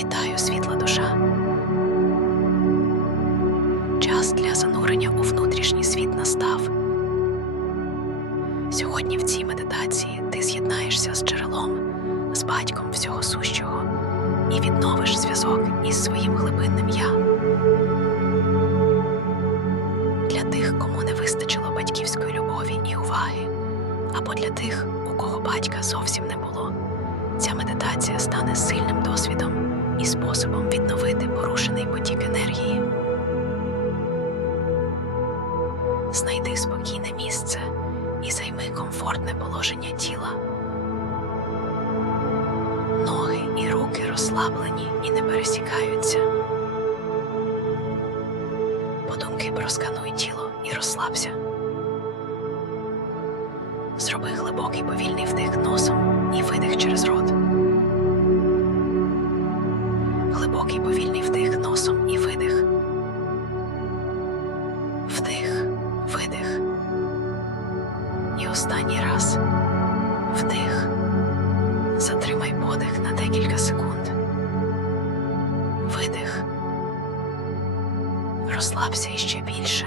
Вітаю, світла душа. Час для занурення у внутрішній світ настав. Сьогодні в цій медитації ти з'єднаєшся з джерелом, з батьком всього сущого і відновиш зв'язок із своїм глибинним я. Для тих, кому не вистачило батьківської любові і уваги, або для тих, у кого батька зовсім не було. Ця медитація стане сильним досвідом і способом відновити порушений потік енергії. Знайди спокійне місце і займи комфортне положення тіла. Ноги і руки розслаблені і не пересікаються. Подумки проскануй тіло і розслабся. Зроби глибокий повільний вдих носом і видих через рот. Видих. Розслабся іще більше.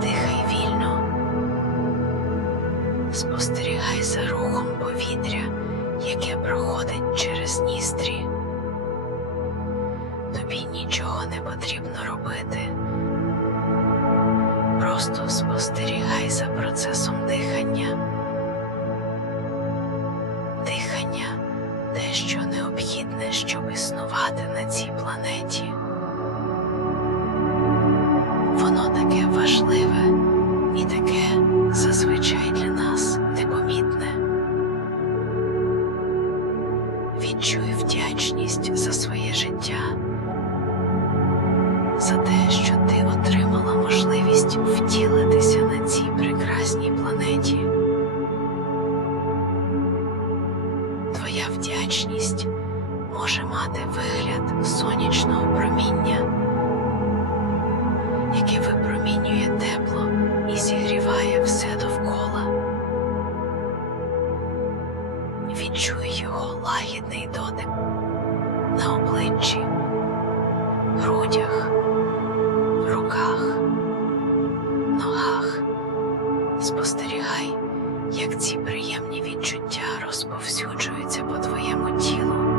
Дихай вільно. Спостерігай за рухом повітря, яке проходить через ністрі. Тобі нічого не потрібно робити. Просто спостерігай за процесом що необхідне, щоб існувати на цій планеті. Воно таке важливе грудях, руках, ногах. Спостерігай, як ці приємні відчуття розповсюджуються по твоєму тілу.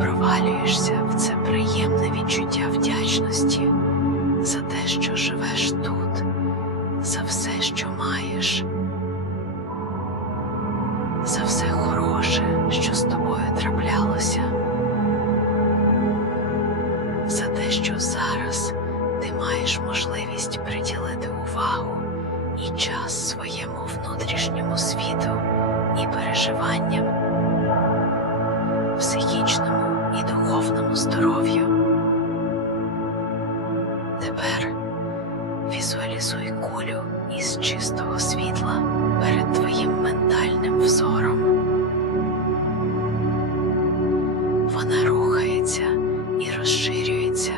Провалюєшся в це приємне відчуття вдячності за те, що живеш тут, за все, що маєш, за все хороше, що з тобою траплялося, за те, що зараз ти маєш можливість приділити увагу і час своєму внутрішньому світу і переживанням, здоров'ю. Тепер візуалізуй кулю із чистого світла перед твоїм ментальним взором. Вона рухається і розширюється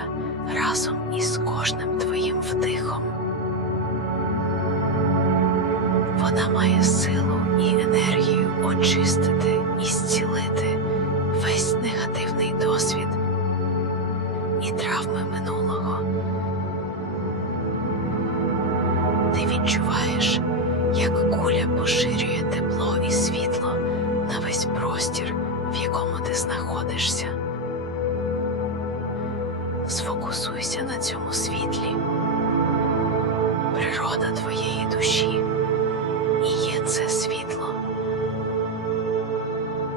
разом із кожним твоїм вдихом. Вона має силу і енергію очистити і зцілити Сфокусуйся на цьому світлі. Природа твоєї душі і є це світло.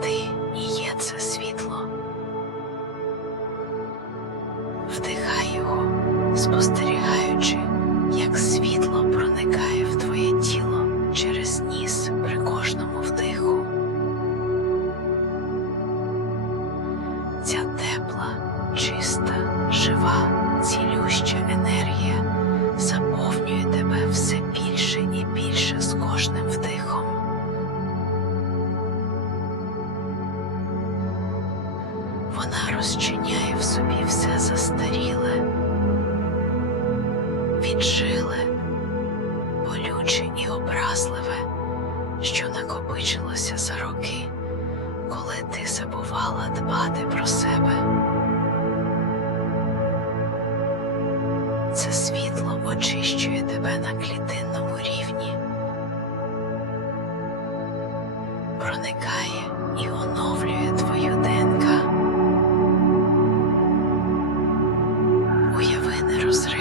Ти і є це світло. Вдихай його, спостерігаючи, як світло проникає в твоє тіло через ніс при кожному вдиху. Ця тепла, чиста, жива, цілюща енергія заповнює тебе все більше і більше з кожним вдихом. Вона розчиняє в собі все застаріле, віджиле, болюче і образливе, що накопичилося за роки, коли ти забувала дбати про себе. Це світло очищує тебе на клітинному рівні, проникає і оновлює твою ДНК. Уяви не ланцюг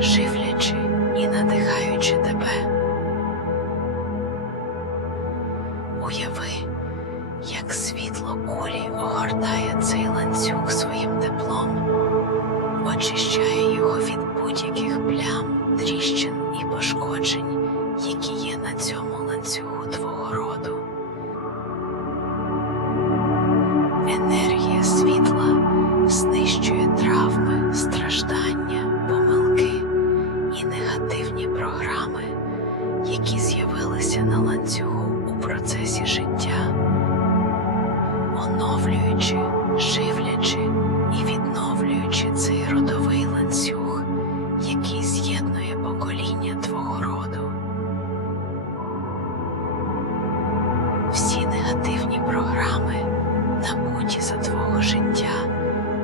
живлячи і надихаючи тебе. Всі негативні програми, набуті за твого життя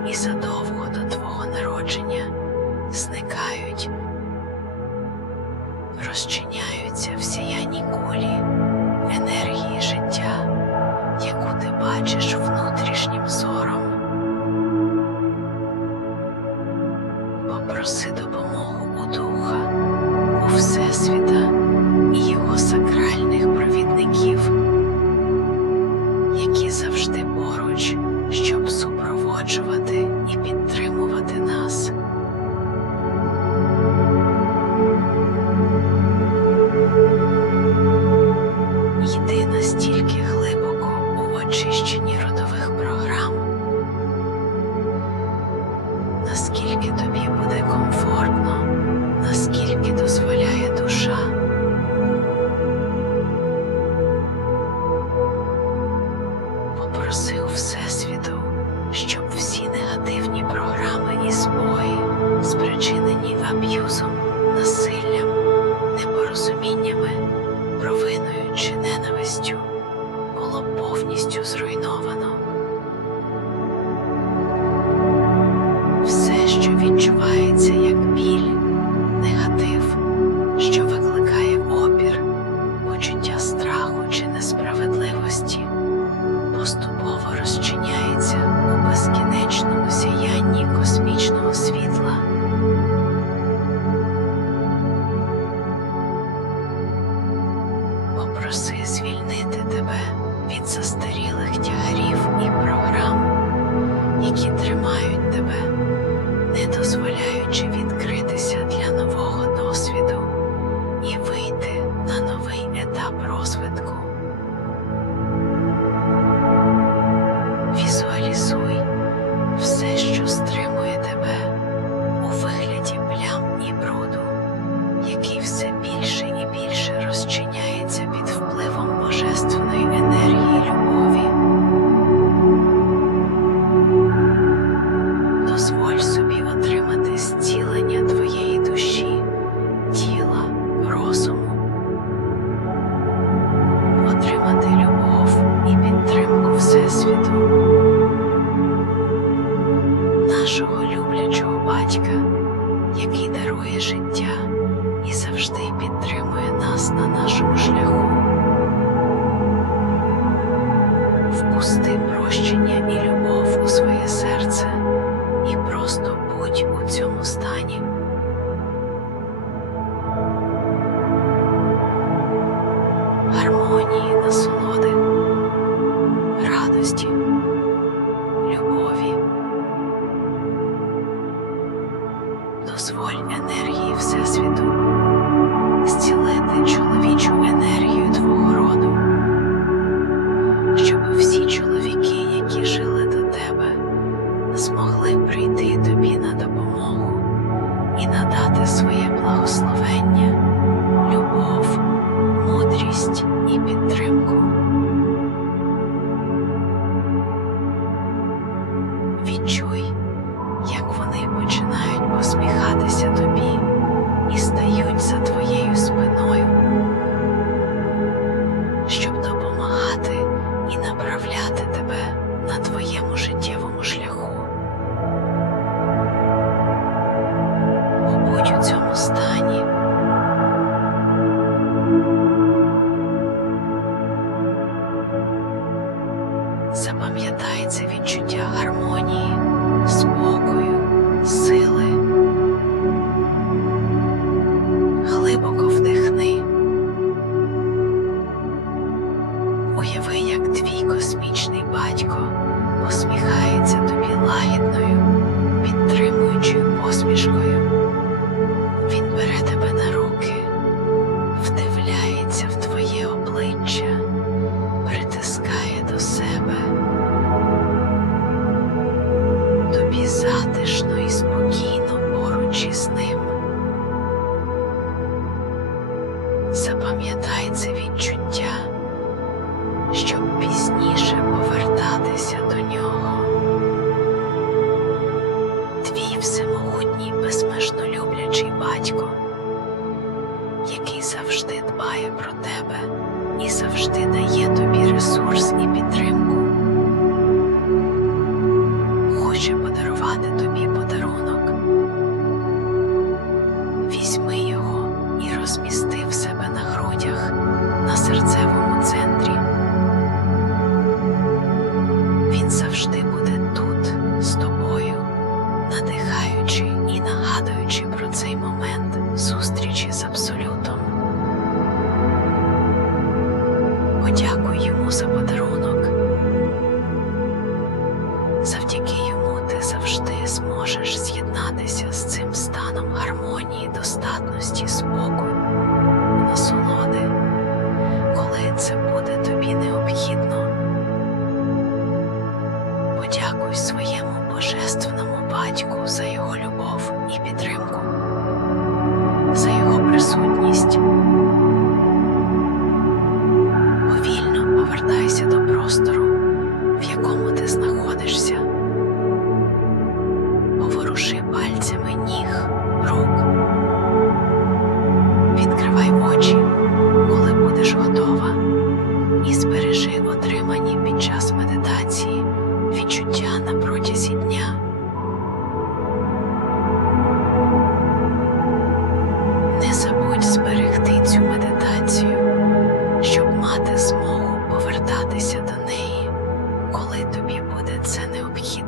і задовго до твого народження, зникають, розчиняються в сяяній кулі енергії життя, яку ти бачиш внутрішнім зором. Попроси допомогу у духа, у Всесвіта комфортно, наскільки дозволяє відчувається як біль, негатив, що викликає опір, почуття страху чи несправедливості, поступово розчиняється у безкінечному сяянні космічного світла. Попроси звільнити тебе від застарілих тягарів і програм, які тримають тебе, не дозволяючи відкритися для нового досвіду і вийти на новий етап розвитку. Візуалізуй все, що стримує тебе у вигляді плям і бруду, який все більше і більше розчиняється нашого люблячого батька, який дарує життя і завжди підтримує нас на нашому шляху. Впусти прощення і любов у своє серце і просто будь у цьому стані. Гармонії, насолоди, радості, мудрість і підтримку. Відчуй, як вони починають посміхатися тобі і стають за твоєю спиною, щоб допомагати і направляти тебе на твоєму життєвому шляху. Побудь у цьому стані. Це відчуття гармонії, пізніше повертатися до нього. Твій всемогутній безмежно люблячий батько, який завжди дбає про тебе і завжди дає тобі ресурс і підтримку. Хоче подарувати тобі подарунок. Візьми його і розмісти в себе на грудях на серцевому цим станом гармонії, достатності, спокою, насолоди, коли це буде тобі необхідно. Подякуй своєму божественному батьку за його любов і підтримку, змогу повертатися до неї, коли тобі буде це необхідно.